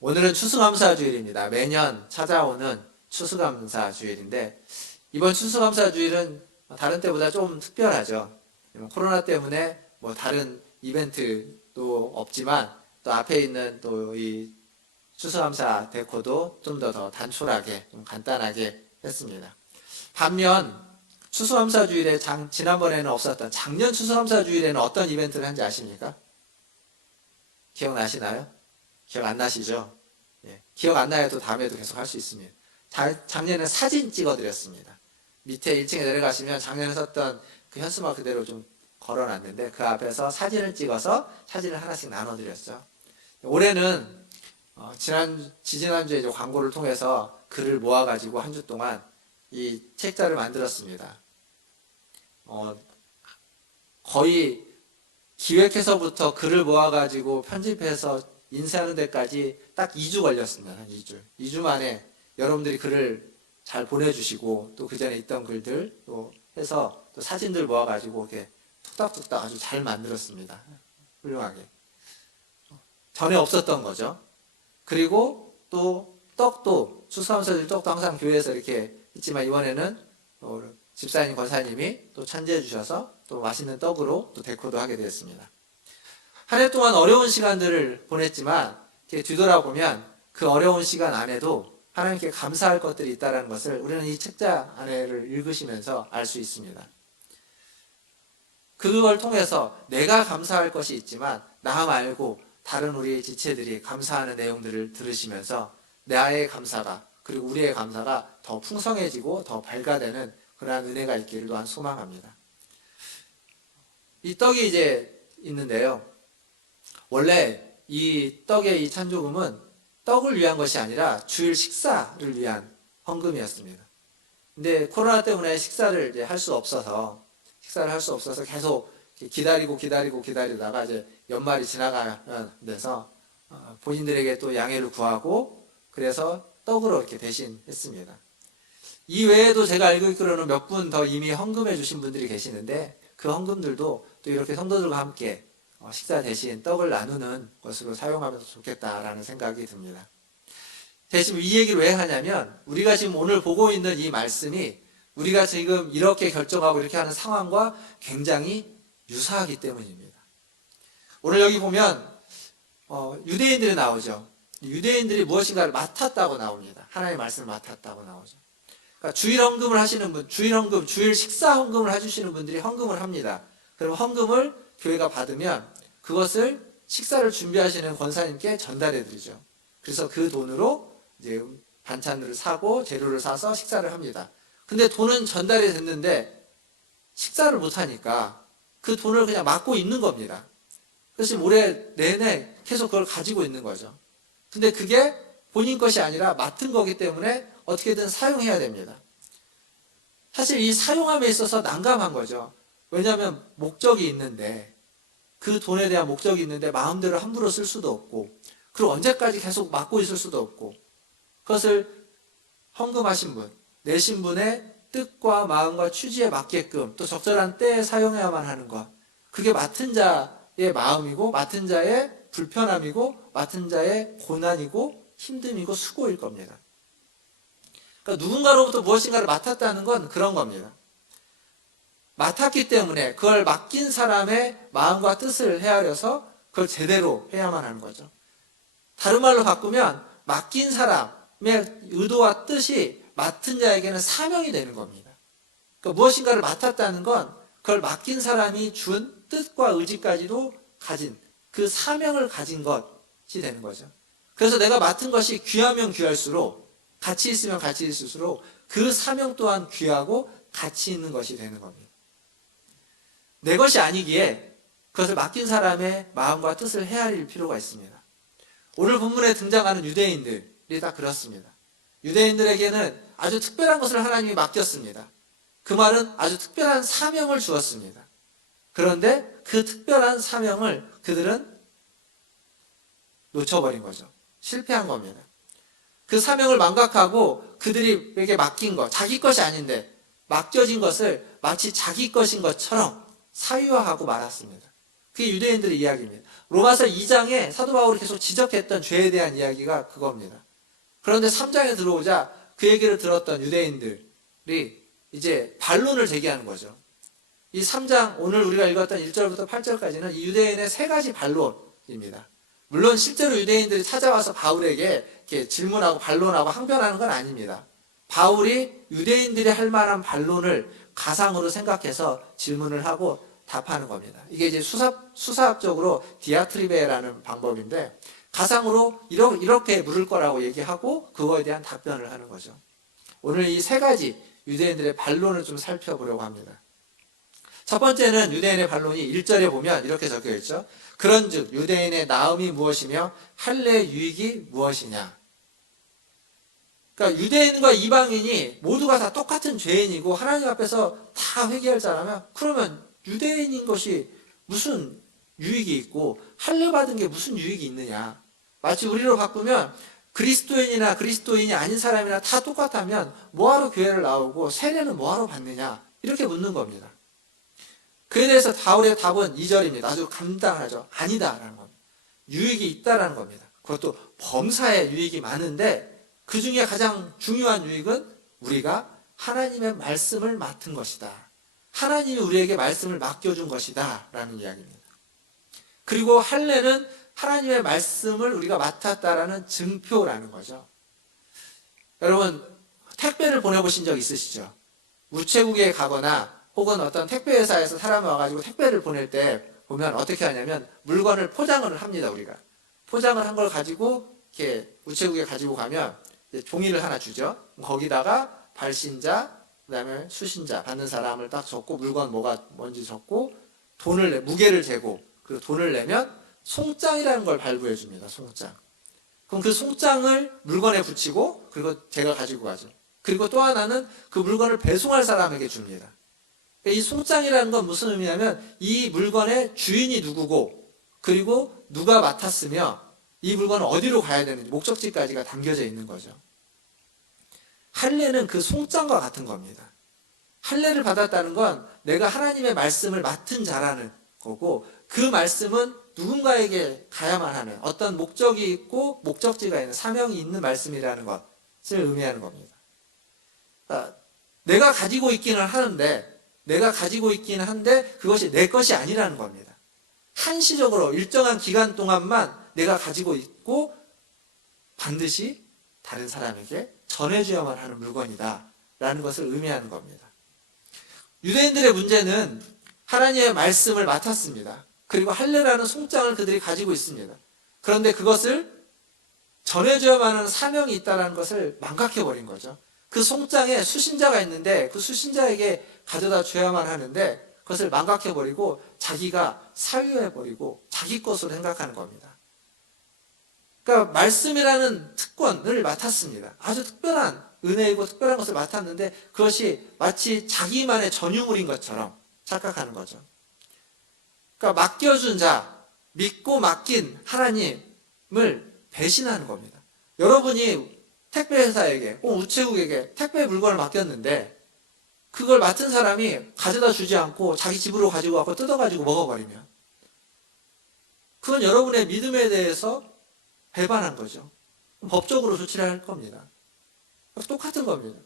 오늘은 추수감사주일입니다. 매년 찾아오는 추수감사주일인데 이번 추수감사주일은 다른 때보다 좀 특별하죠. 코로나 때문에 뭐 다른 이벤트도 없지만 또 앞에 있는 또 이 추수감사 데코도 좀 더 단촐하게 좀 간단하게 했습니다. 반면 추수감사주일에 지난번에는 없었던 작년 추수감사주일에는 어떤 이벤트를 한지 아십니까? 기억나시나요? 기억 안 나시죠? 예, 기억 안 나야도 다음에도 계속 할 수 있습니다. 작년에 사진 찍어드렸습니다. 밑에 1층에 내려가시면 작년에 썼던 그 현수막 그대로 좀 걸어놨는데 그 앞에서 사진을 찍어서 사진을 하나씩 나눠드렸죠. 올해는 지지난주에 이제 광고를 통해서 글을 모아가지고 한 주 동안 이 책자를 만들었습니다. 거의 기획해서부터 글을 모아가지고 편집해서 인쇄하는 데까지 딱 2주 걸렸습니다. 한 2주. 2주 만에 여러분들이 글을 잘 보내주시고 또 그 전에 있던 글들 또 해서 또 사진들 모아가지고 이렇게 툭닥툭닥 아주 잘 만들었습니다. 훌륭하게. 전에 없었던 거죠. 그리고 또 떡도 추수감사절 떡도 항상 교회에서 이렇게 했지만 이번에는 집사님 권사님이 또 찬제해 주셔서 또 맛있는 떡으로 또 데코도 하게 되었습니다. 한 해 동안 어려운 시간들을 보냈지만 이렇게 뒤돌아보면 그 어려운 시간 안에도 하나님께 감사할 것들이 있다는 것을 우리는 이 책자 안에를 읽으시면서 알 수 있습니다. 그걸 통해서 내가 감사할 것이 있지만 나 말고 다른 우리의 지체들이 감사하는 내용들을 들으시면서 나의 감사가 그리고 우리의 감사가 더 풍성해지고 더 발가되는 그러한 은혜가 있기를 또한 소망합니다. 이 떡이 이제 있는데요. 원래 이 떡의 이 찬조금은 떡을 위한 것이 아니라 주일 식사를 위한 헌금이었습니다. 근데 코로나 때문에 식사를 이제 할 수 없어서 계속 기다리다가 이제 연말이 지나가면 돼서 본인들에게 또 양해를 구하고 그래서 떡으로 이렇게 대신했습니다. 이 외에도 제가 알고 있기로는 몇 분 더 이미 헌금해 주신 분들이 계시는데 그 헌금들도 또 이렇게 성도들과 함께 식사 대신 떡을 나누는 것으로 사용하면 좋겠다라는 생각이 듭니다. 대신 이 얘기를 왜 하냐면 우리가 지금 오늘 보고 있는 이 말씀이 우리가 지금 이렇게 결정하고 이렇게 하는 상황과 굉장히 유사하기 때문입니다. 오늘 여기 보면 유대인들이 나오죠. 유대인들이 무엇인가를 맡았다고 나옵니다. 하나님의 말씀을 맡았다고 나오죠. 그러니까 주일 헌금을 하시는 분, 주일 식사 헌금을 해주시는 분들이 헌금을 합니다. 그럼 헌금을 교회가 받으면 그것을 식사를 준비하시는 권사님께 전달해 드리죠. 그래서 그 돈으로 이제 반찬을 사고 재료를 사서 식사를 합니다. 근데 돈은 전달이 됐는데 식사를 못하니까 그 돈을 그냥 맡고 있는 겁니다. 그래서 올해 내내 계속 그걸 가지고 있는 거죠. 근데 그게 본인 것이 아니라 맡은 거기 때문에 어떻게든 사용해야 됩니다. 사실 이 사용함에 있어서 난감한 거죠. 왜냐하면 목적이 있는데 그 돈에 대한 목적이 있는데 마음대로 함부로 쓸 수도 없고 그리고 언제까지 계속 맡고 있을 수도 없고 그것을 헌금하신 분, 내신 분의 뜻과 마음과 취지에 맞게끔 또 적절한 때에 사용해야만 하는 것 그게 맡은 자의 마음이고 맡은 자의 불편함이고 맡은 자의 고난이고 힘듦이고 수고일 겁니다. 그러니까 누군가로부터 무엇인가를 맡았다는 건 그런 겁니다. 맡았기 때문에 그걸 맡긴 사람의 마음과 뜻을 헤아려서 그걸 제대로 해야만 하는 거죠. 다른 말로 바꾸면 맡긴 사람의 의도와 뜻이 맡은 자에게는 사명이 되는 겁니다. 그러니까 무엇인가를 맡았다는 건 그걸 맡긴 사람이 준 뜻과 의지까지도 가진 그 사명을 가진 것이 되는 거죠. 그래서 내가 맡은 것이 귀하면 귀할수록 가치 있으면 가치 있을수록 그 사명 또한 귀하고 가치 있는 것이 되는 겁니다. 내 것이 아니기에 그것을 맡긴 사람의 마음과 뜻을 헤아릴 필요가 있습니다. 오늘 본문에 등장하는 유대인들이 다 그렇습니다. 유대인들에게는 아주 특별한 것을 하나님이 맡겼습니다. 그 말은 아주 특별한 사명을 주었습니다. 그런데 그 특별한 사명을 그들은 놓쳐버린 거죠. 실패한 겁니다. 그 사명을 망각하고 그들에게 맡긴 것, 자기 것이 아닌데 맡겨진 것을 마치 자기 것인 것처럼 사유화하고 말았습니다. 그게 유대인들의 이야기입니다. 로마서 2장에 사도 바울이 계속 지적했던 죄에 대한 이야기가 그겁니다. 그런데 3장에 들어오자 그 얘기를 들었던 유대인들이 이제 반론을 제기하는 거죠. 이 3장 오늘 우리가 읽었던 1절부터 8절까지는 이 유대인의 세 가지 반론입니다. 물론 실제로 유대인들이 찾아와서 바울에게 이렇게 질문하고 반론하고 항변하는 건 아닙니다. 바울이 유대인들이 할 만한 반론을 가상으로 생각해서 질문을 하고 답하는 겁니다. 이게 이제 수사학적으로 디아트리베라는 방법인데 가상으로 이렇게 물을 거라고 얘기하고 그거에 대한 답변을 하는 거죠. 오늘 이 세 가지 유대인들의 반론을 좀 살펴보려고 합니다. 첫 번째는 유대인의 반론이 1절에 보면 이렇게 적혀 있죠. 그런즉 유대인의 나음이 무엇이며 할례의 유익이 무엇이냐. 그러니까 유대인과 이방인이 모두가 다 똑같은 죄인이고 하나님 앞에서 다 회개할 자라면 그러면 유대인인 것이 무슨 유익이 있고 할례 받은 게 무슨 유익이 있느냐. 마치 우리로 바꾸면 그리스도인이나 그리스도인이 아닌 사람이나 다 똑같다면 뭐하러 교회를 나오고 세례는 뭐하러 받느냐 이렇게 묻는 겁니다. 그에 대해서 바울의 답은 2절입니다. 아주 간단하죠. 아니다라는 겁니다. 유익이 있다라는 겁니다. 그것도 범사에 유익이 많은데 그 중에 가장 중요한 유익은 우리가 하나님의 말씀을 맡은 것이다. 하나님이 우리에게 말씀을 맡겨준 것이다 라는 이야기입니다. 그리고 할례는 하나님의 말씀을 우리가 맡았다라는 증표라는 거죠. 여러분 택배를 보내보신 적 있으시죠? 우체국에 가거나 혹은 어떤 택배회사에서 사람이 와가지고 택배를 보낼 때 보면 어떻게 하냐면 물건을 포장을 합니다. 우리가 포장을 한 걸 가지고 이렇게 우체국에 가지고 가면 종이를 하나 주죠. 거기다가 발신자 그다음에 수신자 받는 사람을 딱 적고 물건 뭔지 적고 무게를 재고 그리고 돈을 내면 송장이라는 걸 발부해 줍니다. 송장. 그럼 그 송장을 물건에 붙이고 그리고 제가 가지고 가죠. 그리고 또 하나는 그 물건을 배송할 사람에게 줍니다. 이 송장이라는 건 무슨 의미냐면 이 물건의 주인이 누구고 그리고 누가 맡았으며 이 물건은 어디로 가야 되는지 목적지까지가 담겨져 있는 거죠. 할례는 그 송장과 같은 겁니다. 할례를 받았다는 건 내가 하나님의 말씀을 맡은 자라는 거고 그 말씀은 누군가에게 가야만 하는 어떤 목적이 있고 목적지가 있는 사명이 있는 말씀이라는 것을 의미하는 겁니다. 내가 가지고 있기는 한데 그것이 내 것이 아니라는 겁니다. 한시적으로 일정한 기간 동안만 내가 가지고 있고 반드시 다른 사람에게 전해줘야만 하는 물건이다 라는 것을 의미하는 겁니다. 유대인들의 문제는 하나님의 말씀을 맡았습니다. 그리고 할례라는 송장을 그들이 가지고 있습니다. 그런데 그것을 전해줘야만 하는 사명이 있다는 것을 망각해버린 거죠. 그 송장에 수신자가 있는데 그 수신자에게 가져다 줘야만 하는데 그것을 망각해버리고 자기가 사유해버리고 자기 것으로 생각하는 겁니다. 그러니까 말씀이라는 특권을 맡았습니다. 아주 특별한 은혜이고 특별한 것을 맡았는데 그것이 마치 자기만의 전유물인 것처럼 착각하는 거죠. 그러니까 맡겨준 자, 믿고 맡긴 하나님을 배신하는 겁니다. 여러분이 택배회사에게, 우체국에게 택배 물건을 맡겼는데 그걸 맡은 사람이 가져다 주지 않고 자기 집으로 가지고 와서 뜯어가지고 먹어버리면 그건 여러분의 믿음에 대해서 배반한 거죠. 법적으로 조치를 할 겁니다. 똑같은 겁니다.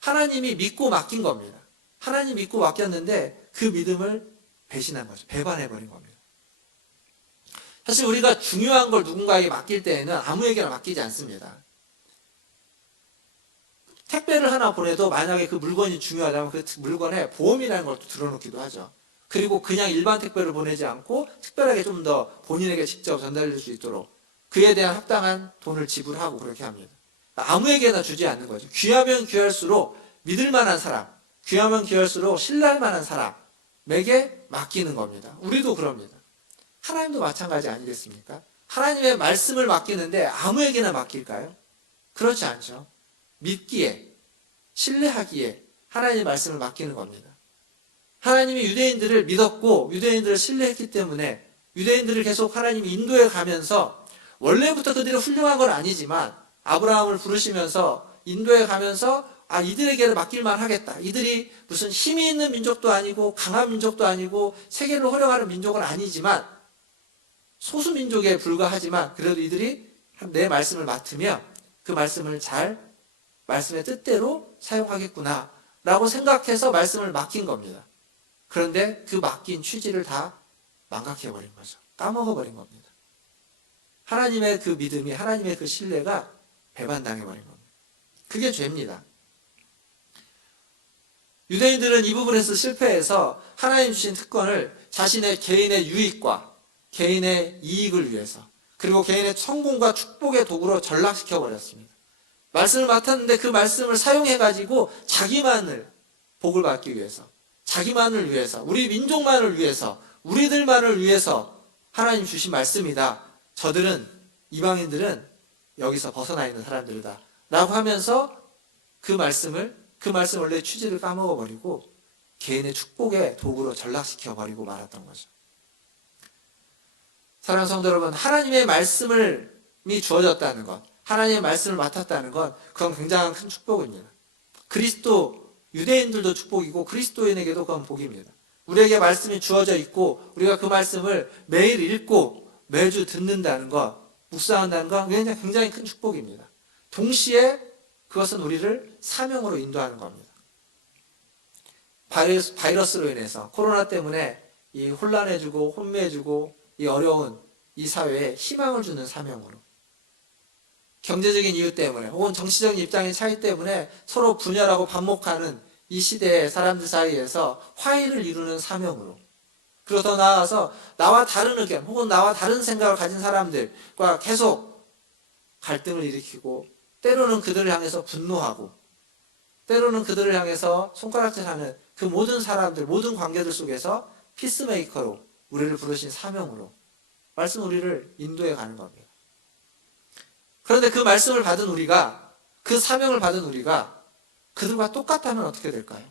하나님이 믿고 맡긴 겁니다. 하나님 믿고 맡겼는데 그 믿음을 배신한 거죠. 배반해버린 겁니다. 사실 우리가 중요한 걸 누군가에게 맡길 때에는 아무에게나 맡기지 않습니다. 택배를 하나 보내도 만약에 그 물건이 중요하다면 그 물건에 보험이라는 걸 들어놓기도 하죠. 그리고 그냥 일반 택배를 보내지 않고 특별하게 좀 더 본인에게 직접 전달될 수 있도록 그에 대한 합당한 돈을 지불하고 그렇게 합니다. 아무에게나 주지 않는 거죠. 귀하면 귀할수록 믿을 만한 사람, 귀하면 귀할수록 신뢰할 만한 사람에게 맡기는 겁니다. 우리도 그럽니다. 하나님도 마찬가지 아니겠습니까? 하나님의 말씀을 맡기는데 아무에게나 맡길까요? 그렇지 않죠. 믿기에, 신뢰하기에 하나님의 말씀을 맡기는 겁니다. 하나님이 유대인들을 믿었고 유대인들을 신뢰했기 때문에 유대인들을 계속 하나님이 인도해 가면서 원래부터 그들이 훌륭한 건 아니지만 아브라함을 부르시면서 인도해 가면서 이들에게는 맡길만 하겠다. 이들이 무슨 힘이 있는 민족도 아니고 강한 민족도 아니고 세계를 호령하는 민족은 아니지만 소수민족에 불과하지만 그래도 이들이 내 말씀을 맡으면 그 말씀을 잘 말씀의 뜻대로 사용하겠구나 라고 생각해서 말씀을 맡긴 겁니다. 그런데 그 맡긴 취지를 다 망각해버린 거죠. 까먹어버린 겁니다. 하나님의 그 믿음이, 하나님의 그 신뢰가 배반당해버린 겁니다. 그게 죄입니다. 유대인들은 이 부분에서 실패해서 하나님 주신 특권을 자신의 개인의 유익과 개인의 이익을 위해서, 그리고 개인의 성공과 축복의 도구로 전락시켜버렸습니다. 말씀을 맡았는데 그 말씀을 사용해가지고 자기만을 복을 받기 위해서, 자기만을 위해서, 우리 민족만을 위해서, 우리들만을 위해서 하나님 주신 말씀이다. 저들은, 이방인들은 여기서 벗어나 있는 사람들이다 라고 하면서 그 말씀을 원래 취지를 까먹어버리고 개인의 축복의 도구로 전락시켜버리고 말았던 거죠. 사랑하는 성도 여러분, 하나님의 말씀이 주어졌다는 것, 하나님의 말씀을 맡았다는 것, 그건 굉장한 큰 축복입니다. 유대인들도 축복이고 그리스도인에게도 그건 복입니다. 우리에게 말씀이 주어져 있고 우리가 그 말씀을 매일 읽고 매주 듣는다는 것, 묵상한다는 것, 굉장히 큰 축복입니다. 동시에 그것은 우리를 사명으로 인도하는 겁니다. 바이러스로 인해서, 코로나 때문에 이 혼란해지고 혼미해지고 이 어려운 이 사회에 희망을 주는 사명으로, 경제적인 이유 때문에 혹은 정치적인 입장의 차이 때문에 서로 분열하고 반목하는 이 시대의 사람들 사이에서 화해를 이루는 사명으로, 그리고 더 나아가서 나와 다른 의견 혹은 나와 다른 생각을 가진 사람들과 계속 갈등을 일으키고 때로는 그들을 향해서 분노하고 때로는 그들을 향해서 손가락질하는 그 모든 사람들, 모든 관계들 속에서 피스메이커로 우리를 부르신 사명으로 말씀 우리를 인도해 가는 겁니다. 그런데 그 말씀을 받은 우리가, 그 사명을 받은 우리가 그들과 똑같다면 어떻게 될까요?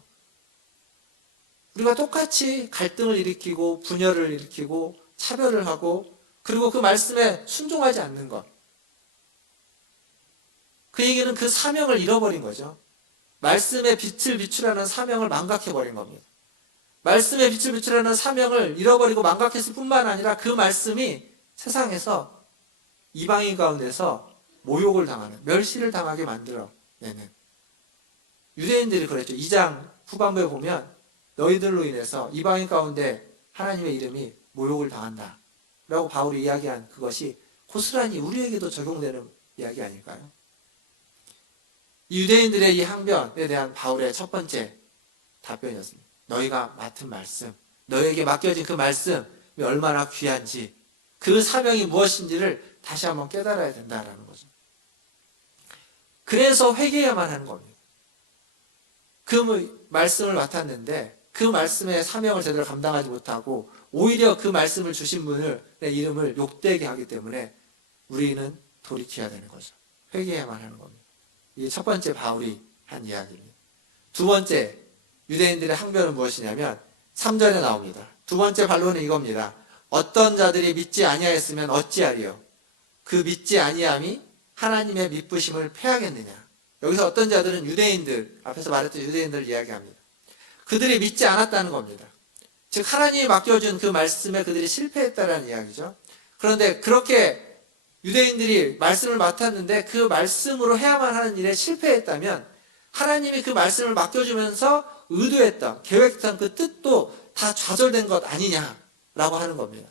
우리가 똑같이 갈등을 일으키고 분열을 일으키고 차별을 하고 그리고 그 말씀에 순종하지 않는 것, 그 얘기는 그 사명을 잃어버린 거죠. 말씀의 빛을 비추라는 사명을 망각해버린 겁니다. 말씀의 빛을 비추라는 사명을 잃어버리고 망각했을 뿐만 아니라 그 말씀이 세상에서 이방인 가운데서 모욕을 당하는, 멸시를 당하게 만들어내는, 유대인들이 그랬죠. 2장 후반부에 보면 너희들로 인해서 이방인 가운데 하나님의 이름이 모욕을 당한다 라고 바울이 이야기한 그것이 고스란히 우리에게도 적용되는 이야기 아닐까요? 이 유대인들의 이 항변에 대한 바울의 첫 번째 답변이었습니다. 너희가 맡은 말씀, 너희에게 맡겨진 그 말씀이 얼마나 귀한지, 그 사명이 무엇인지를 다시 한번 깨달아야 된다라는 거죠. 그래서 회개해야만 하는 겁니다. 그 말씀을 맡았는데 그 말씀의 사명을 제대로 감당하지 못하고 오히려 그 말씀을 주신 분의 이름을 욕되게 하기 때문에 우리는 돌이켜야 되는 거죠. 회개해야만 하는 겁니다. 이게 첫 번째 바울이 한 이야기입니다. 두 번째 유대인들의 항변은 무엇이냐면 3절에 나옵니다. 두 번째 반론은 이겁니다. 어떤 자들이 믿지 아니하였으면 어찌하리요? 그 믿지 아니함이 하나님의 미쁘심을 패하겠느냐? 여기서 어떤 자들은 유대인들, 앞에서 말했던 유대인들을 이야기합니다. 그들이 믿지 않았다는 겁니다. 즉 하나님이 맡겨준 그 말씀에 그들이 실패했다는 이야기죠. 그런데 그렇게 유대인들이 말씀을 맡았는데 그 말씀으로 해야만 하는 일에 실패했다면 하나님이 그 말씀을 맡겨주면서 의도했던, 계획했던 그 뜻도 다 좌절된 것 아니냐라고 하는 겁니다.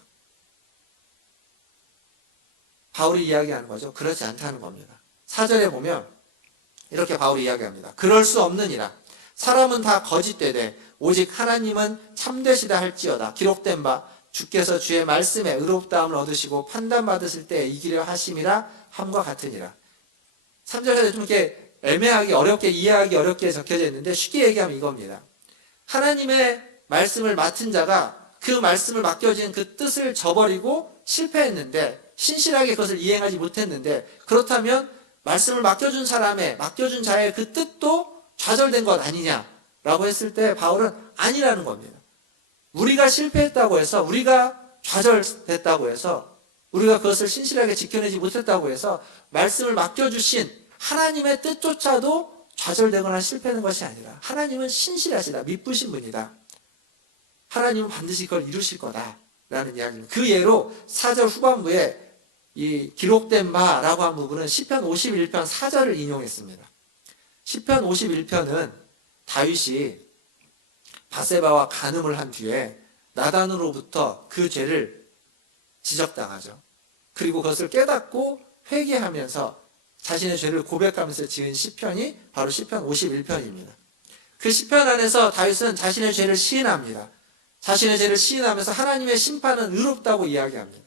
바울이 이야기하는 거죠. 그렇지 않다는 겁니다. 4절에 보면 이렇게 바울이 이야기합니다. 그럴 수 없느니라. 사람은 다 거짓되되 오직 하나님은 참되시다 할지어다. 기록된 바 주께서 주의 말씀에 의롭다함을 얻으시고 판단받으실 때 이기려 하심이라 함과 같으니라. 3절에 좀 이렇게 애매하게 어렵게 이해하기 어렵게 적혀져 있는데 쉽게 얘기하면 이겁니다. 하나님의 말씀을 맡은 자가 그 말씀을 맡겨진 그 뜻을 저버리고 실패했는데 신실하게 그것을 이행하지 못했는데 그렇다면 말씀을 맡겨준 자의 그 뜻도 좌절된 것 아니냐라고 했을 때 바울은 아니라는 겁니다. 우리가 실패했다고 해서, 우리가 좌절됐다고 해서, 우리가 그것을 신실하게 지켜내지 못했다고 해서 말씀을 맡겨주신 하나님의 뜻조차도 좌절되거나 실패하는 것이 아니라 하나님은 신실하시다, 미쁘신 분이다. 하나님은 반드시 그걸 이루실 거다 라는 이야기입니다. 그 예로 4절 후반부에 이 기록된 바라고 한 부분은 시편 51편 4절을 인용했습니다. 시편 51편은 다윗이 바세바와 간음을 한 뒤에 나단으로부터 그 죄를 지적당하죠. 그리고 그것을 깨닫고 회개하면서 자신의 죄를 고백하면서 지은 시편이 바로 시편 51편입니다. 그 시편 안에서 다윗은 자신의 죄를 시인합니다. 자신의 죄를 시인하면서 하나님의 심판은 의롭다고 이야기합니다.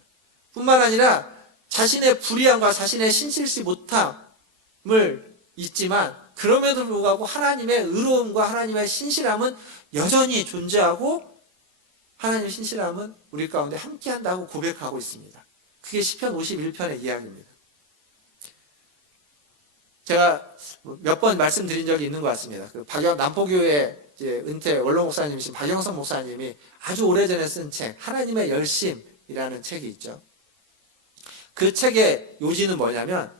뿐만 아니라 자신의 불의함과 자신의 신실치 못함을 잊지만 그럼에도 불구하고 하나님의 의로움과 하나님의 신실함은 여전히 존재하고 하나님의 신실함은 우리 가운데 함께한다고 고백하고 있습니다. 그게 시편 51편의 이야기입니다. 제가 몇 번 말씀드린 적이 있는 것 같습니다. 그 남포교회 은퇴 원로 목사님이신 박영선 목사님이 아주 오래전에 쓴 책 하나님의 열심이라는 책이 있죠. 그 책의 요지는 뭐냐면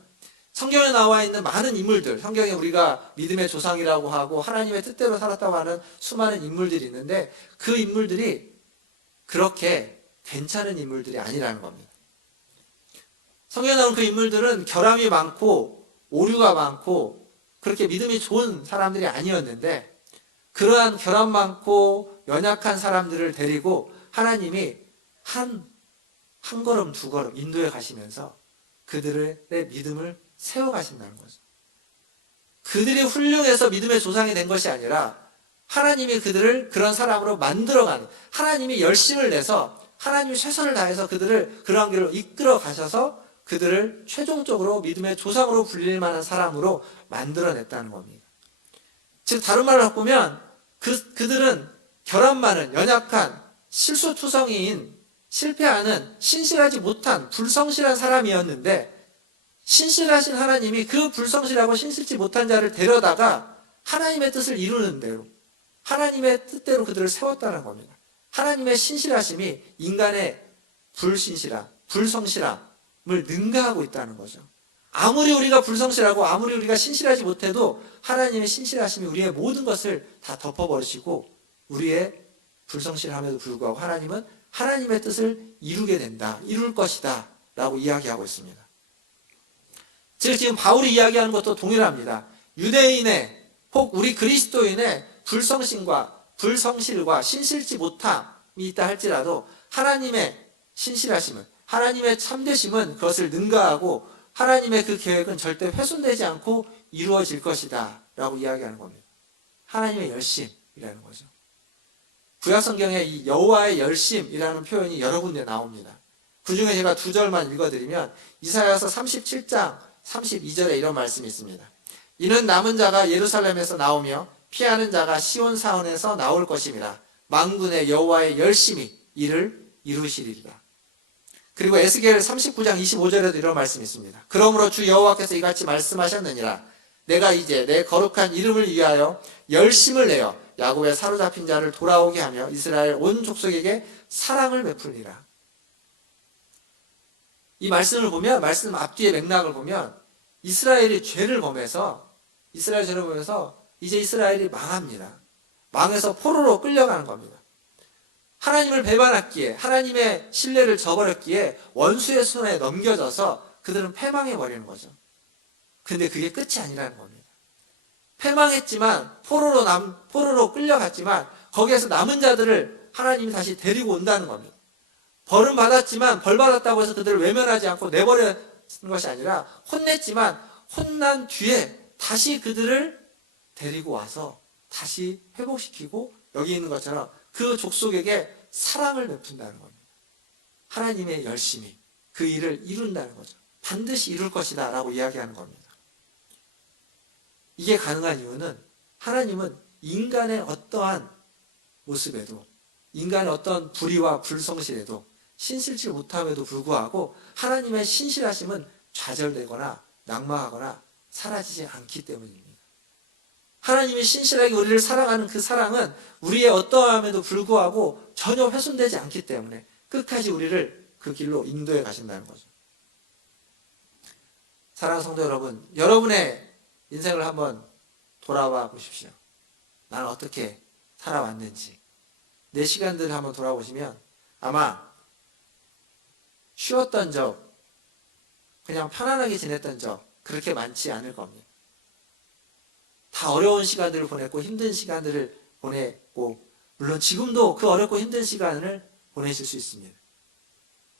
성경에 나와 있는 많은 인물들, 성경에 우리가 믿음의 조상이라고 하고 하나님의 뜻대로 살았다고 하는 수많은 인물들이 있는데 그 인물들이 그렇게 괜찮은 인물들이 아니라는 겁니다. 성경에 나온 그 인물들은 결함이 많고 오류가 많고 그렇게 믿음이 좋은 사람들이 아니었는데 그러한 결함 많고 연약한 사람들을 데리고 하나님이 한 걸음 두 걸음 인도해 가시면서 그들의 믿음을 세워가신다는 거죠. 그들이 훌륭해서 믿음의 조상이 된 것이 아니라 하나님이 그들을 그런 사람으로 만들어가는, 하나님이 열심을 내서 하나님이 최선을 다해서 그들을 그러한 길로 이끌어 가셔서 그들을 최종적으로 믿음의 조상으로 불릴 만한 사람으로 만들어냈다는 겁니다. 즉 다른 말로 바꾸면 그들은 결함 많은 연약한 실수투성이인 실패하는 신실하지 못한 불성실한 사람이었는데 신실하신 하나님이 그 불성실하고 신실치 못한 자를 데려다가 하나님의 뜻을 이루는 대로 하나님의 뜻대로 그들을 세웠다는 겁니다. 하나님의 신실하심이 인간의 불신실함, 불성실함을 능가하고 있다는 거죠. 아무리 우리가 불성실하고 아무리 우리가 신실하지 못해도 하나님의 신실하심이 우리의 모든 것을 다 덮어버리시고 우리의 불성실함에도 불구하고 하나님은 하나님의 뜻을 이루게 된다, 이룰 것이다 라고 이야기하고 있습니다. 즉 지금 바울이 이야기하는 것도 동일합니다. 유대인의 혹 우리 그리스도인의 불성실과 신실치 못함이 있다 할지라도 하나님의 신실하심은, 하나님의 참되심은 그것을 능가하고 하나님의 그 계획은 절대 훼손되지 않고 이루어질 것이다 라고 이야기하는 겁니다. 하나님의 열심이라는 거죠. 구약성경에 이 여호와의 열심이라는 표현이 여러 군데 나옵니다. 그 중에 제가 두 절만 읽어드리면 이사야서 37장 32절에 이런 말씀이 있습니다. 이는 남은 자가 예루살렘에서 나오며 피하는 자가 시온 사원에서 나올 것임이라. 만군의 여호와의 열심히 이를 이루시리라. 그리고 에스겔 39장 25절에도 이런 말씀이 있습니다. 그러므로 주 여호와께서 이같이 말씀하셨느니라. 내가 이제 내 거룩한 이름을 위하여 열심을 내어 야곱의 사로잡힌 자를 돌아오게 하며 이스라엘 온 족속에게 사랑을 베풀리라. 이 말씀을 보면, 말씀 앞뒤의 맥락을 보면 이스라엘이 죄를 범해서 이제 이스라엘이 망합니다. 망해서 포로로 끌려가는 겁니다. 하나님을 배반했기에, 하나님의 신뢰를 저버렸기에 원수의 손에 넘겨져서 그들은 패망해버리는 거죠. 근데 그게 끝이 아니라는 겁니다. 패망했지만, 포로로 끌려갔지만 거기에서 남은 자들을 하나님이 다시 데리고 온다는 겁니다. 벌은 받았지만 벌 받았다고 해서 그들을 외면하지 않고 내버리는 것이 아니라 혼냈지만 혼난 뒤에 다시 그들을 데리고 와서 다시 회복시키고 여기 있는 것처럼 그 족속에게 사랑을 베푼다는 겁니다. 하나님의 열심히 그 일을 이룬다는 거죠. 반드시 이룰 것이다 라고 이야기하는 겁니다. 이게 가능한 이유는 하나님은 인간의 어떠한 모습에도, 인간의 어떤 불의와 불성실에도, 신실치 못함에도 불구하고 하나님의 신실하심은 좌절되거나 낙마하거나 사라지지 않기 때문입니다. 하나님이 신실하게 우리를 사랑하는 그 사랑은 우리의 어떠함에도 불구하고 전혀 훼손되지 않기 때문에 끝까지 우리를 그 길로 인도해 가신다는 거죠. 사랑하는 성도 여러분, 여러분의 인생을 한번 돌아봐 보십시오. 나는 어떻게 살아왔는지 내 시간들을 한번 돌아보시면 아마 쉬었던 적, 그냥 편안하게 지냈던 적 그렇게 많지 않을 겁니다. 다 어려운 시간들을 보냈고 힘든 시간들을 보냈고 물론 지금도 그 어렵고 힘든 시간을 보내실 수 있습니다.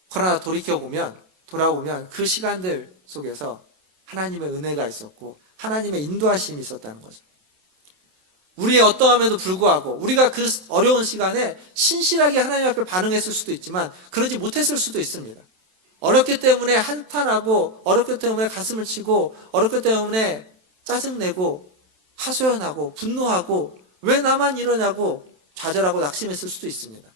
그러나 돌아보면 그 시간들 속에서 하나님의 은혜가 있었고 하나님의 인도하심이 있었다는 거죠. 우리의 어떠함에도 불구하고 우리가 그 어려운 시간에 신실하게 하나님 앞에 반응했을 수도 있지만 그러지 못했을 수도 있습니다. 어렵기 때문에 한탄하고 어렵기 때문에 가슴을 치고 어렵기 때문에 짜증내고 하소연하고 분노하고 왜 나만 이러냐고 좌절하고 낙심했을 수도 있습니다.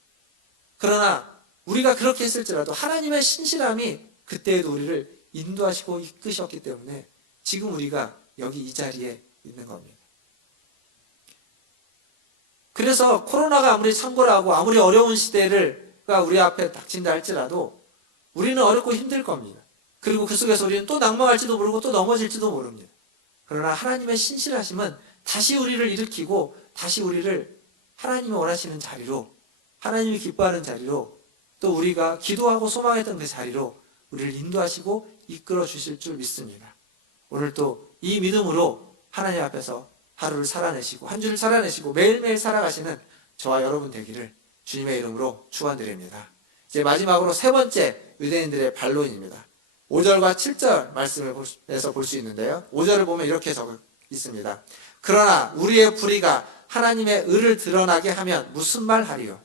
그러나 우리가 그렇게 했을지라도 하나님의 신실함이 그때에도 우리를 인도하시고 이끄셨기 때문에 지금 우리가 여기 이 자리에 있는 겁니다. 그래서 코로나가 아무리 창궐하고 아무리 어려운 시대가 우리 앞에 닥친다 할지라도 우리는 어렵고 힘들 겁니다. 그리고 그 속에서 우리는 또 낙망할지도 모르고 또 넘어질지도 모릅니다. 그러나 하나님의 신실하심은 다시 우리를 일으키고 다시 우리를 하나님이 원하시는 자리로, 하나님이 기뻐하는 자리로, 또 우리가 기도하고 소망했던 그 자리로 우리를 인도하시고 이끌어 주실 줄 믿습니다. 오늘 또 이 믿음으로 하나님 앞에서 하루를 살아내시고 한 주를 살아내시고 매일매일 살아가시는 저와 여러분 되기를 주님의 이름으로 축원드립니다. 이제 마지막으로 세 번째 유대인들의 반론입니다. 5절과 7절 말씀에서 볼 수 있는데요. 5절을 보면 이렇게 적혀 있습니다. 그러나 우리의 불의가 하나님의 의를 드러나게 하면 무슨 말 하리요?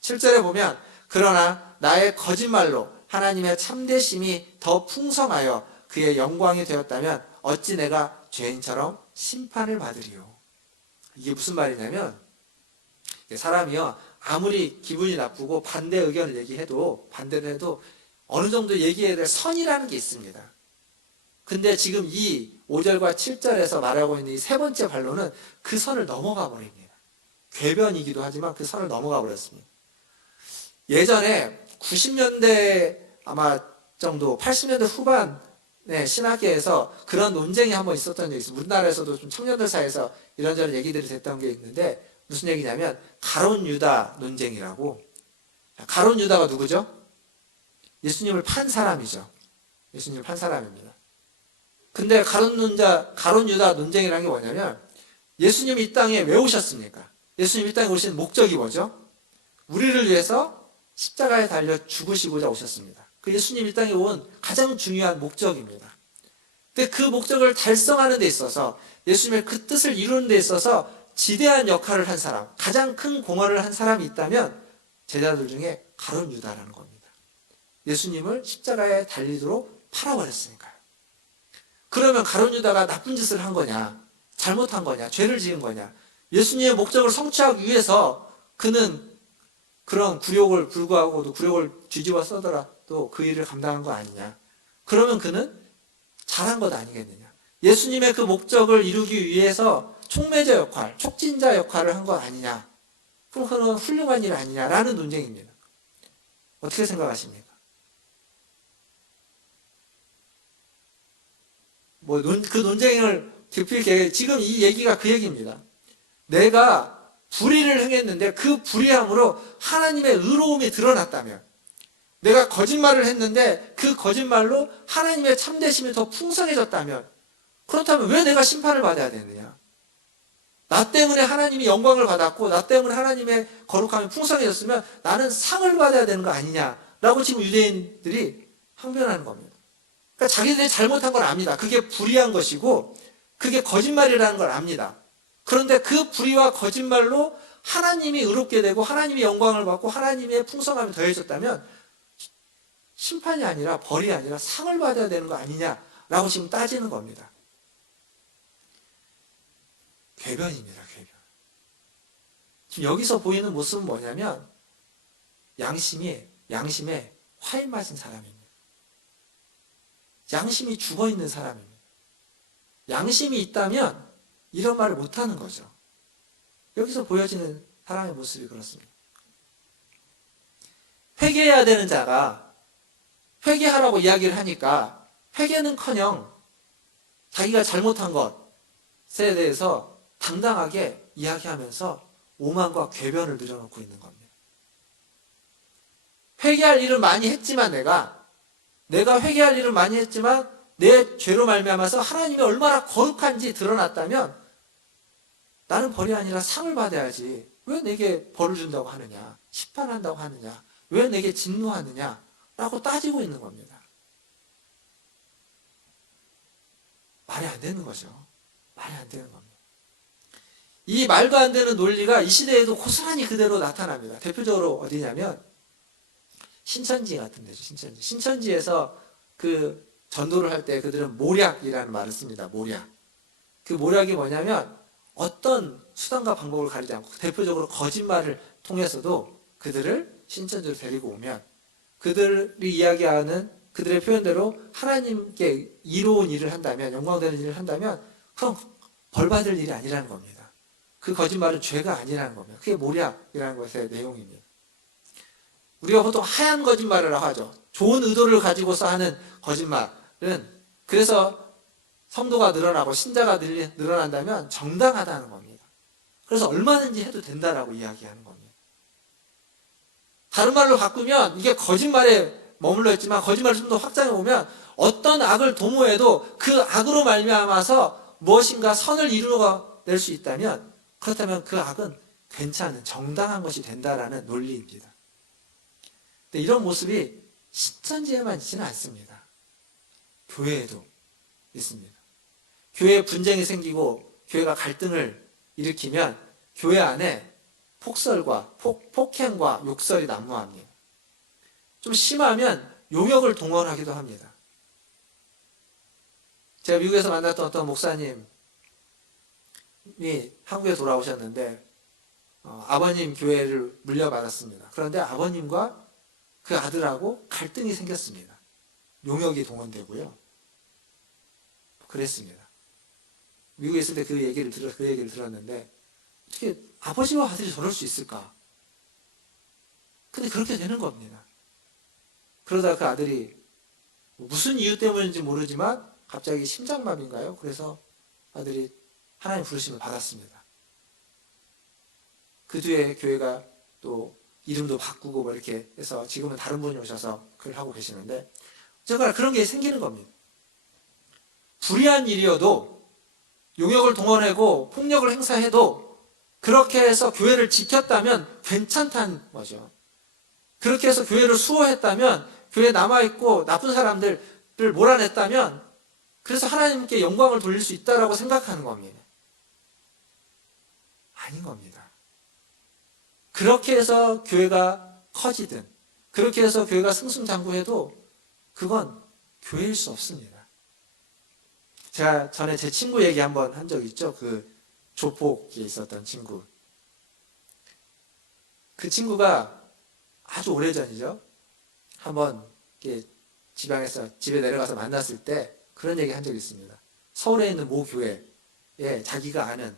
7절에 보면 그러나 나의 거짓말로 하나님의 참되심이 더 풍성하여 그의 영광이 되었다면 어찌 내가 죄인처럼 심판을 받으리요? 이게 무슨 말이냐면 사람이요 아무리 기분이 나쁘고 반대 의견을 반대를 해도 어느 정도 얘기해야 될 선이라는 게 있습니다. 근데 지금 이 5절과 7절에서 말하고 있는 이 세 번째 반론은 그 선을 넘어가 버립니다. 궤변이기도 하지만 그 선을 넘어가 버렸습니다. 예전에 90년대 아마 정도 80년대 후반에 신학계에서 그런 논쟁이 한번 있었던 적이 있어요. 우리나라에서도 좀 청년들 사이에서 이런저런 얘기들이 됐던 게 있는데 무슨 얘기냐면 가론 유다 논쟁이라고. 가론 유다가 누구죠? 예수님을 판 사람이죠. 예수님을 판 사람입니다. 근데 가론 유다 논쟁이라는 게 뭐냐면 예수님이 이 땅에 왜 오셨습니까? 예수님이 이 땅에 오신 목적이 뭐죠? 우리를 위해서 십자가에 달려 죽으시고자 오셨습니다. 그 예수님이 이 땅에 온 가장 중요한 목적입니다. 근데 그 목적을 달성하는 데 있어서 예수님의 그 뜻을 이루는 데 있어서 지대한 역할을 한 사람, 가장 큰 공헌을 한 사람이 있다면 제자들 중에 가론 유다라는 겁니다. 예수님을 십자가에 달리도록 팔아버렸으니까요. 그러면 가론 유다가 나쁜 짓을 한 거냐, 잘못한 거냐, 죄를 지은 거냐, 예수님의 목적을 성취하기 위해서 그는 그런 굴욕을 불구하고도 굴욕을 뒤집어 써더라도 그 일을 감당한 거 아니냐. 그러면 그는 잘한 것 아니겠느냐. 예수님의 그 목적을 이루기 위해서 촉매자 역할, 촉진자 역할을 한 거 아니냐. 그럼 그건 훌륭한 일 아니냐라는 논쟁입니다. 어떻게 생각하십니까? 그 논쟁을 깊이 지금 이 얘기가 그 얘기입니다. 내가 불의를 행했는데 그 불의함으로 하나님의 의로움이 드러났다면, 내가 거짓말을 했는데 그 거짓말로 하나님의 참되심이 더 풍성해졌다면, 그렇다면 왜 내가 심판을 받아야 되느냐? 나 때문에 하나님이 영광을 받았고 나 때문에 하나님의 거룩함이 풍성해졌으면 나는 상을 받아야 되는 거 아니냐라고 지금 유대인들이 항변하는 겁니다. 그러니까 자기들이 잘못한 걸 압니다. 그게 불의한 것이고 그게 거짓말이라는 걸 압니다. 그런데 그 불의와 거짓말로 하나님이 의롭게 되고 하나님이 영광을 받고 하나님의 풍성함이 더해졌다면 심판이 아니라 벌이 아니라 상을 받아야 되는 거 아니냐라고 지금 따지는 겁니다. 궤변입니다. 궤변. 지금 여기서 보이는 모습은 뭐냐면 양심에 화인 맞은 사람입니다. 양심이 죽어있는 사람입니다. 양심이 있다면 이런 말을 못하는 거죠. 여기서 보여지는 사람의 모습이 그렇습니다. 회개해야 되는 자가 회개하라고 이야기를 하니까 회개는커녕 자기가 잘못한 것에 대해서 당당하게 이야기하면서 오만과 궤변을 늘여놓고 있는 겁니다. 회개할 일은 많이 했지만 내가 내가 회개할 일은 많이 했지만 내 죄로 말미암아서 하나님이 얼마나 거룩한지 드러났다면 나는 벌이 아니라 상을 받아야지. 왜 내게 벌을 준다고 하느냐? 심판한다고 하느냐? 왜 내게 진노하느냐? 라고 따지고 있는 겁니다. 말이 안 되는 거죠. 말이 안 되는 겁니다. 이 말도 안 되는 논리가 이 시대에도 고스란히 그대로 나타납니다. 대표적으로 어디냐면 신천지 같은 데죠. 신천지에서 그 전도를 할 때 그들은 모략이라는 말을 씁니다. 모략. 그 모략이 뭐냐면 어떤 수단과 방법을 가리지 않고 대표적으로 거짓말을 통해서도 그들을 신천지로 데리고 오면 그들이 이야기하는 그들의 표현대로 하나님께 이로운 일을 한다면, 영광되는 일을 한다면 그건 벌받을 일이 아니라는 겁니다. 그 거짓말은 죄가 아니라는 겁니다. 그게 모략이라는 것의 내용입니다. 우리가 보통 하얀 거짓말이라고 하죠. 좋은 의도를 가지고서 하는 거짓말은 그래서 성도가 늘어나고 신자가 늘어난다면 정당하다는 겁니다. 그래서 얼마든지 해도 된다라고 이야기하는 겁니다. 다른 말로 바꾸면 이게 거짓말에 머물러 있지만 거짓말을 좀 더 확장해 보면 어떤 악을 도모해도 그 악으로 말미암아서 무엇인가 선을 이루어낼 수 있다면 그렇다면 그 악은 괜찮은 정당한 것이 된다라는 논리입니다. 근데 이런 모습이 신천지에만 있지는 않습니다. 교회에도 있습니다. 교회에 분쟁이 생기고 교회가 갈등을 일으키면 교회 안에 폭설과 폭행과 욕설이 난무합니다. 좀 심하면 용역을 동원하기도 합니다. 제가 미국에서 만났던 어떤 목사님이 한국에 돌아오셨는데 아버님 교회를 물려받았습니다. 그런데 아버님과 그 아들하고 갈등이 생겼습니다. 용역이 동원되고요. 그랬습니다. 미국에 있을 때 그 얘기를 들었는데 어떻게 아버지와 아들이 저럴 수 있을까? 근데 그렇게 되는 겁니다. 그러다 그 아들이 무슨 이유 때문인지 모르지만 갑자기 심장마비인가요? 그래서 아들이 하나님 부르심을 받았습니다. 그 뒤에 교회가 또 이름도 바꾸고 뭐 이렇게 해서 지금은 다른 분이 오셔서 그걸 하고 계시는데 제가 그런 게 생기는 겁니다. 불의한 일이어도 용역을 동원하고 폭력을 행사해도 그렇게 해서 교회를 지켰다면 괜찮다는 거죠. 그렇게 해서 교회를 수호했다면 교회에 남아있고 나쁜 사람들을 몰아냈다면 그래서 하나님께 영광을 돌릴 수 있다라고 생각하는 겁니다. 아닌 겁니다. 그렇게 해서 교회가 커지든 그렇게 해서 교회가 승승장구해도 그건 교회일 수 없습니다. 제가 전에 제 친구 얘기 한번 한 적 있죠. 그 조폭에 있었던 친구. 그 친구가 아주 오래전이죠. 한번 지방에서 집에 내려가서 만났을 때 그런 얘기 한 적이 있습니다. 서울에 있는 모 교회에 자기가 아는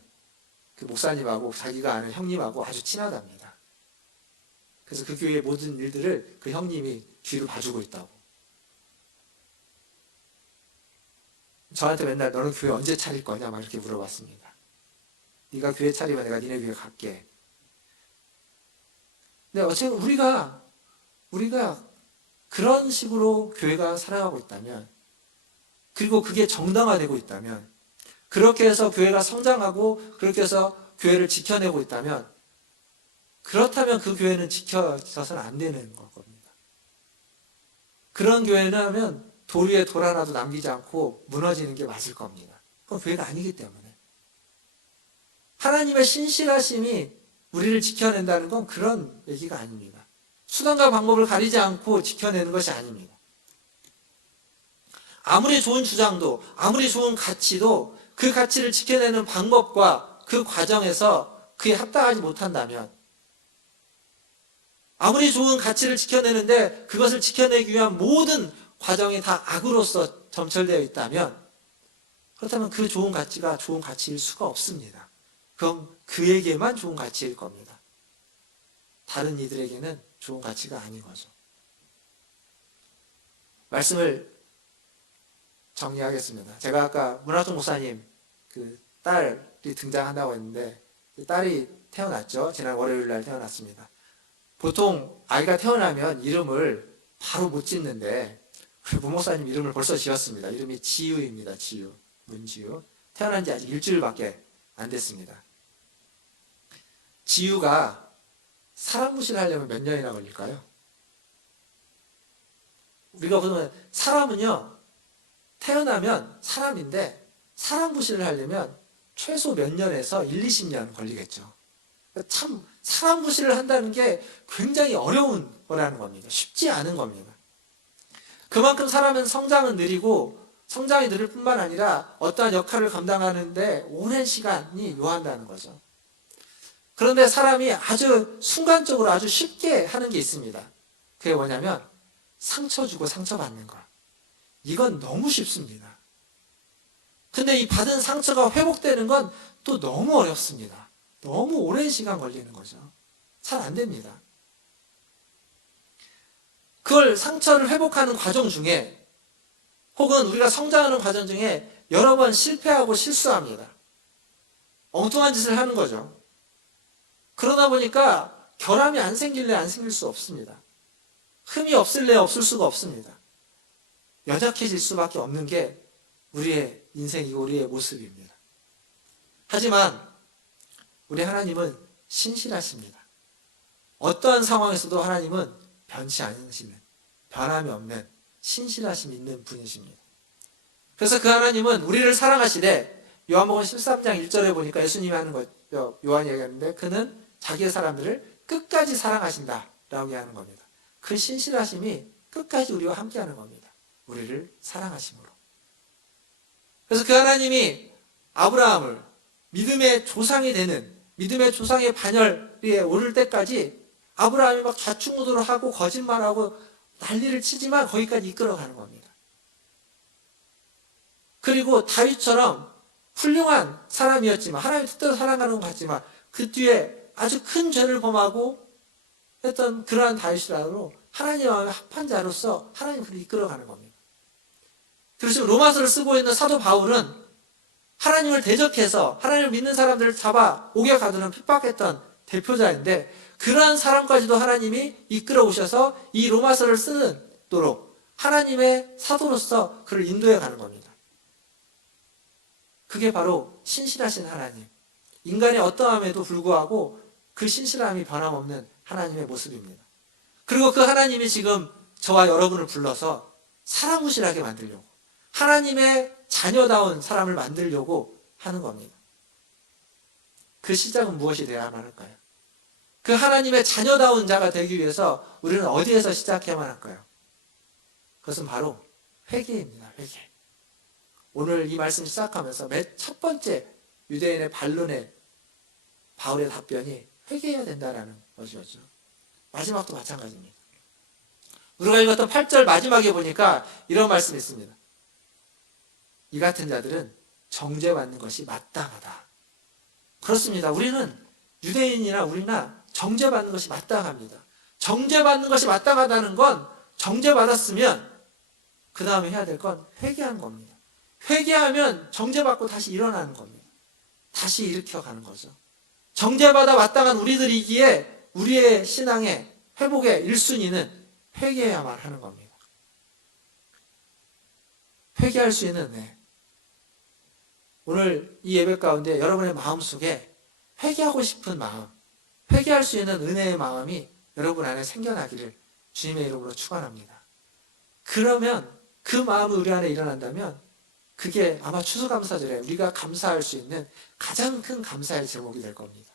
그 목사님하고 자기가 아는 형님하고 아주 친하답니다. 그래서 그 교회의 모든 일들을 그 형님이 뒤로 봐주고 있다고. 저한테 맨날 너는 교회 언제 차릴 거냐 막 이렇게 물어봤습니다. 네가 교회 차리면 내가 니네 교회 갈게. 근데 어쨌든 우리가 그런 식으로 교회가 살아가고 있다면 그리고 그게 정당화되고 있다면 그렇게 해서 교회가 성장하고 그렇게 해서 교회를 지켜내고 있다면 그렇다면 그 교회는 지켜져서는 안 되는 겁니다. 그런 교회는 하면 돌 위에 돌 하나도 남기지 않고 무너지는 게 맞을 겁니다. 그건 교회가 아니기 때문에. 하나님의 신실하심이 우리를 지켜낸다는 건 그런 얘기가 아닙니다. 수단과 방법을 가리지 않고 지켜내는 것이 아닙니다. 아무리 좋은 주장도 아무리 좋은 가치도 그 가치를 지켜내는 방법과 그 과정에서 그에 합당하지 못한다면 아무리 좋은 가치를 지켜내는데 그것을 지켜내기 위한 모든 과정이 다 악으로서 점철되어 있다면 그렇다면 그 좋은 가치가 좋은 가치일 수가 없습니다. 그건 그에게만 좋은 가치일 겁니다. 다른 이들에게는 좋은 가치가 아닌 거죠. 말씀을 정리하겠습니다. 제가 아까 문학종 목사님 그 딸이 등장한다고 했는데 그 딸이 태어났죠. 지난 월요일 날 태어났습니다. 보통 아이가 태어나면 이름을 바로 못 짓는데 우리 부목사님 이름을 벌써 지었습니다. 이름이 지유입니다. 지유. 문지유. 태어난 지 아직 일주일밖에 안 됐습니다. 지유가 사랑무시를 하려면 몇 년이나 걸릴까요? 우리가 보면 사람은요, 태어나면 사람인데 사랑무시를 하려면 최소 몇 년에서 1, 20년 걸리겠죠. 참 사랑무시를 한다는 게 굉장히 어려운 거라는 겁니다. 쉽지 않은 겁니다. 그만큼 사람은 성장은 느리고 성장이 느릴 뿐만 아니라 어떠한 역할을 감당하는데 오랜 시간이 요한다는 거죠. 그런데 사람이 아주 순간적으로 아주 쉽게 하는 게 있습니다. 그게 뭐냐면 상처 주고 상처받는 거. 이건 너무 쉽습니다. 근데 이 받은 상처가 회복되는 건 또 너무 어렵습니다. 너무 오랜 시간 걸리는 거죠. 잘 안 됩니다. 그걸 상처를 회복하는 과정 중에 혹은 우리가 성장하는 과정 중에 여러 번 실패하고 실수합니다. 엉뚱한 짓을 하는 거죠. 그러다 보니까 결함이 안 생길래 안 생길 수 없습니다. 흠이 없을래 없을 수가 없습니다. 연약해질 수밖에 없는 게 우리의 인생이고 우리의 모습입니다. 하지만 우리 하나님은 신실하십니다. 어떠한 상황에서도 하나님은 변치 않으시는, 변함이 없는 신실하심 있는 분이십니다. 그래서 그 하나님은 우리를 사랑하시되 요한복음 13장 1절에 보니까 예수님이 하는 거죠. 요한이 얘기하는데 그는 자기의 사람들을 끝까지 사랑하신다라고 하는 겁니다. 그 신실하심이 끝까지 우리와 함께하는 겁니다. 우리를 사랑하심으로. 그래서 그 하나님이 아브라함을 믿음의 조상이 되는, 믿음의 조상의 반열에 오를 때까지 아브라함이 막 좌충우돌을 하고 거짓말하고 난리를 치지만 거기까지 이끌어가는 겁니다. 그리고 다윗처럼 훌륭한 사람이었지만 하나님의 뜻대로 살아가는 것 같지만 그 뒤에 아주 큰 죄를 범하고 했던 그러한 다윗이라도 하나님과 합한 자로서 하나님 그를 이끌어가는 겁니다. 그래서 로마서를 쓰고 있는 사도 바울은 하나님을 대적해서 하나님을 믿는 사람들을 잡아 옥에 가두는 핍박했던 대표자인데 그러한 사람까지도 하나님이 이끌어 오셔서 이 로마서를 쓰도록 하나님의 사도로서 그를 인도해 가는 겁니다. 그게 바로 신실하신 하나님. 인간의 어떠함에도 불구하고 그 신실함이 변함없는 하나님의 모습입니다. 그리고 그 하나님이 지금 저와 여러분을 불러서 사랑무실하게 만들려고 하나님의 자녀다운 사람을 만들려고 하는 겁니다. 그 시작은 무엇이 되어야만 할까요? 그 하나님의 자녀다운 자가 되기 위해서 우리는 어디에서 시작해야만 할까요? 그것은 바로 회개입니다. 회개. 오늘 이 말씀 시작하면서 맨 첫 번째 유대인의 반론에 바울의 답변이 회개해야 된다라는 것이었죠. 마지막도 마찬가지입니다. 우리가 읽었던 8절 마지막에 보니까 이런 말씀이 있습니다. 이 같은 자들은 정죄받는 것이 마땅하다. 그렇습니다. 우리는 유대인이나 우리나 정죄받는 것이 마땅합니다. 정죄받는 것이 마땅하다는 건 정죄받았으면 그 다음에 해야 될 건 회개하는 겁니다. 회개하면 정죄받고 다시 일어나는 겁니다. 다시 일으켜가는 거죠. 정죄받아 마땅한 우리들이기에 우리의 신앙의 회복의 1순위는 회개해야만 하는 겁니다. 회개할 수 있는 네. 오늘 이 예배 가운데 여러분의 마음속에 회개하고 싶은 마음, 회개할 수 있는 은혜의 마음이 여러분 안에 생겨나기를 주님의 이름으로 축원합니다. 그러면 그 마음이 우리 안에 일어난다면 그게 아마 추수감사절에 우리가 감사할 수 있는 가장 큰 감사의 제목이 될 겁니다.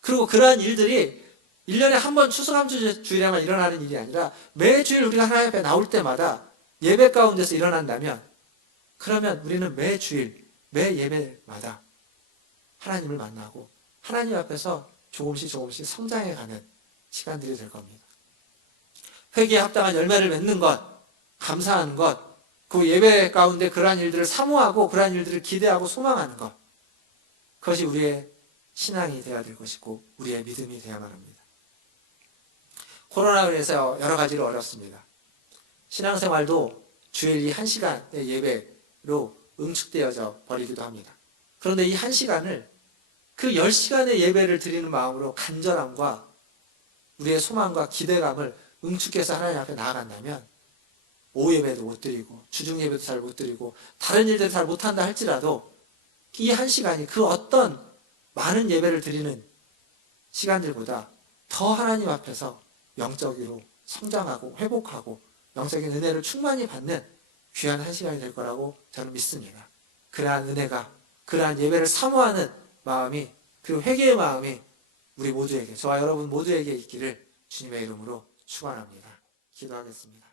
그리고 그러한 일들이 1년에 한 번 추수감사주일에만 일어나는 일이 아니라 매주일 우리가 하나님 앞에 나올 때마다 예배 가운데서 일어난다면 그러면 우리는 매주일 매 예배마다 하나님을 만나고 하나님 앞에서 조금씩 성장해가는 시간들이 될 겁니다. 회개에 합당한 열매를 맺는 것, 감사하는 것, 그 예배 가운데 그러한 일들을 사모하고 그러한 일들을 기대하고 소망하는 것, 그것이 우리의 신앙이 되어야 될 것이고 우리의 믿음이 되어야만 합니다. 코로나로 인해서 여러 가지로 어렵습니다. 신앙생활도 주일 이 1시간의 예배로 응축되어져 버리기도 합니다. 그런데 이 1시간을 그 10시간의 예배를 드리는 마음으로 간절함과 우리의 소망과 기대감을 응축해서 하나님 앞에 나아간다면 오후 예배도 못 드리고 주중 예배도 잘 못 드리고 다른 일들을 잘 못한다 할지라도 이 한 시간이 그 어떤 많은 예배를 드리는 시간들보다 더 하나님 앞에서 영적으로 성장하고 회복하고 영적인 은혜를 충만히 받는 귀한 한 시간이 될 거라고 저는 믿습니다. 그러한 은혜가, 그러한 예배를 사모하는 마음이, 그 회개의 마음이 우리 모두에게, 저와 여러분 모두에게 있기를 주님의 이름으로 축원합니다. 기도하겠습니다.